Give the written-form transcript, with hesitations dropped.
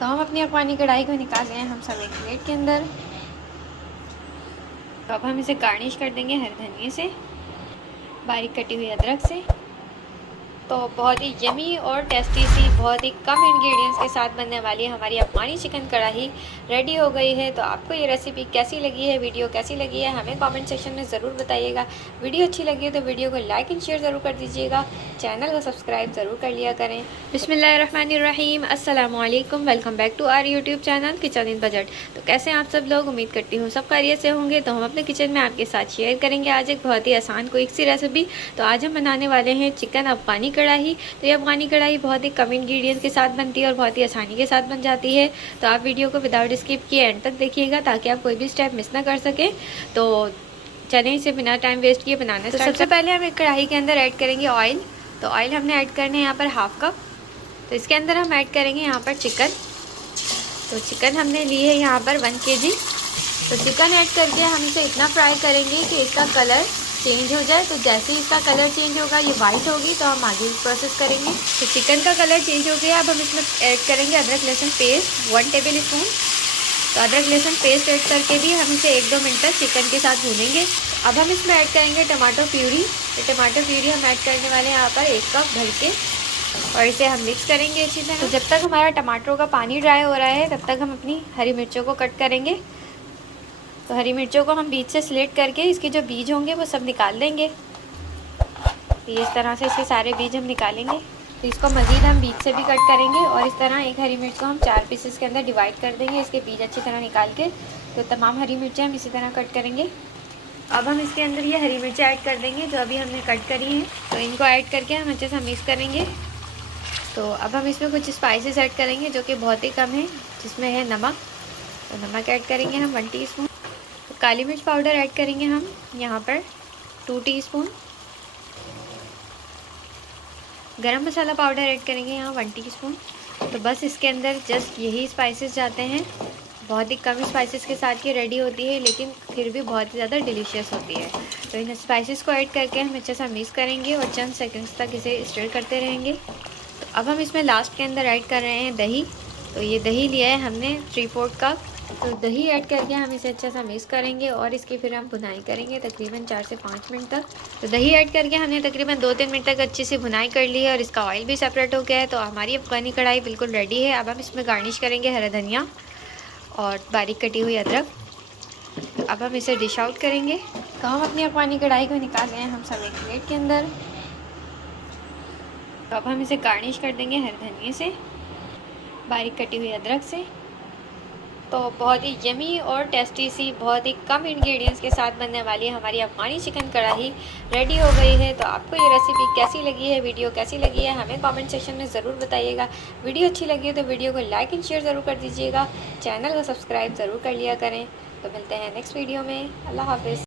तो हम अपनी अफगानी कढ़ाई को निकाल रहे हैं हम सब एक प्लेट के अंदर। तो अब हम इसे गार्निश कर देंगे हरे धनिए से, बारीक कटी हुई अदरक से। तो बहुत ही यमी और टेस्टी सी, बहुत ही कम इंग्रेडिएंट्स के साथ बनने वाली हमारी अफगानी चिकन कढ़ाई रेडी हो गई है। तो आपको ये रेसिपी कैसी लगी है, वीडियो कैसी लगी है, हमें कमेंट सेक्शन में ज़रूर बताइएगा। वीडियो अच्छी लगी है तो वीडियो को लाइक एंड शेयर ज़रूर कर दीजिएगा, चैनल को सब्सक्राइब ज़रूर कर लिया करें। बिस्मिल्लाहिर्रहमानिर्रहीम, अस्सलाम वालेकुम, welcome back to our YouTube channel kitchen in budget. तो कैसे हैं आप सब लोग, उम्मीद करती हूँ सब खैरियत से होंगे। तो हम अपने किचन में आपके साथ शेयर करेंगे आज एक बहुत ही आसान क्विक सी रेसिपी। तो आज हम बनाने वाले हैं चिकन अफगानी कढ़ाई। तो ये अफगानी कढ़ाई बहुत ही कम इंग्रेडिएंट्स के साथ बनती है और बहुत ही आसानी के साथ बन जाती है। तो आप वीडियो को विदाउट स्किप किए एंड तक देखिएगा ताकि आप कोई भी स्टेप मिस ना कर सकें। तो चलें इसे बिना टाइम वेस्ट किए बनाना। तो सबसे पहले हम एक कढ़ाई के अंदर ऐड करेंगे ऑयल। तो ऑयल हमने ऐड करने हैं यहाँ पर हाफ कप। तो इसके अंदर हम ऐड करेंगे यहाँ पर चिकन। तो चिकन हमने ली है यहाँ पर 1 kg। तो चिकन ऐड करके हम इसे इतना फ्राई करेंगे कि इसका कलर चेंज हो जाए। तो जैसे ही इसका कलर चेंज होगा, ये वाइट होगी, तो हम आगे प्रोसेस करेंगे। तो चिकन का कलर चेंज हो गया। अब हम इसमें ऐड करेंगे अदरक लहसुन पेस्ट 1 टेबल स्पून। तो अदरक लहसुन पेस्ट ऐड करके भी हम इसे 1-2 मिनट तक चिकन के साथ भूनेंगे। अब हम इसमें ऐड करेंगे टमाटो प्यूरी। तो टमाटो प्यूरी हम ऐड करने वाले हैं यहाँ पर 1 कप भर के, और इसे हम मिक्स करेंगे अच्छी तरह। तो जब तक हमारा टमाटरों का पानी ड्राई हो रहा है तब तक हम अपनी हरी मिर्चों को कट करेंगे। तो हरी मिर्चों को हम बीज से स्लिट करके इसके जो बीज होंगे वो सब निकाल देंगे। तो इस तरह से इसके सारे बीज हम निकालेंगे। तो इसको मज़ीद हम बीज से भी कट करेंगे और इस तरह एक हरी मिर्च को हम 4 पीसेस के अंदर डिवाइड कर देंगे, इसके बीज अच्छी तरह निकाल के। तो तमाम हरी मिर्चें हम इसी तरह कट करेंगे। अब हम इसके अंदर ये हरी मिर्चें ऐड कर देंगे जो अभी हमने कट करी हैं। तो इनको ऐड करके हम अच्छे से मिक्स करेंगे। तो अब हम इसमें कुछ स्पाइसेस ऐड करेंगे जो कि बहुत ही कम है, जिसमें है नमक। तो नमक ऐड करेंगे हम 1 टीस्पून। तो काली मिर्च पाउडर ऐड करेंगे हम यहाँ पर 2 टीस्पून। गरम मसाला पाउडर ऐड करेंगे यहाँ 1 टीस्पून। तो बस इसके अंदर जस्ट यही स्पाइसेस जाते हैं। बहुत ही कम स्पाइसेस के साथ ये रेडी होती है, लेकिन फिर भी बहुत ही ज़्यादा डिलीशियस होती है। तो इन स्पाइसेस को ऐड करके हम अच्छे से मिक्स करेंगे और चंद सेकंड्स तक इसे स्टर करते रहेंगे। तो अब हम इसमें लास्ट के अंदर ऐड कर रहे हैं दही। तो ये दही लिया है हमने 3/4 कप। तो दही ऐड करके हम इसे अच्छा सा मिक्स करेंगे और इसकी फिर हम भुनाई करेंगे तकरीबन 4 से 5 मिनट तक। तो दही ऐड करके हमने तकरीबन 2-3 मिनट तक अच्छी सी भुनाई कर ली है और इसका ऑयल भी सेपरेट हो गया है। तो हमारी अफगानी कढ़ाई बिल्कुल रेडी है। अब हम इसमें गार्निश करेंगे हरा धनिया और बारीक कटी हुई अदरक। तो अब हम इसे डिश आउट करेंगे। तो हम अपनी अफगानी कढ़ाई को निकाल रहे हैं हम सब एक प्लेट के अंदर। तो अब हम इसे गार्निश कर देंगे हरे धनिए से, बारीक कटी हुई अदरक से। तो बहुत ही यमी और टेस्टी सी, बहुत ही कम इंग्रेडिएंट्स के साथ बनने वाली हमारी अफगानी चिकन कढ़ाई रेडी हो गई है। तो आपको ये रेसिपी कैसी लगी है, वीडियो कैसी लगी है, हमें कमेंट सेक्शन में ज़रूर बताइएगा। वीडियो अच्छी लगी है तो वीडियो को लाइक एंड शेयर ज़रूर कर दीजिएगा, चैनल को सब्सक्राइब ज़रूर कर लिया करें। तो मिलते हैं नेक्स्ट वीडियो में। अल्लाह हाफिज़।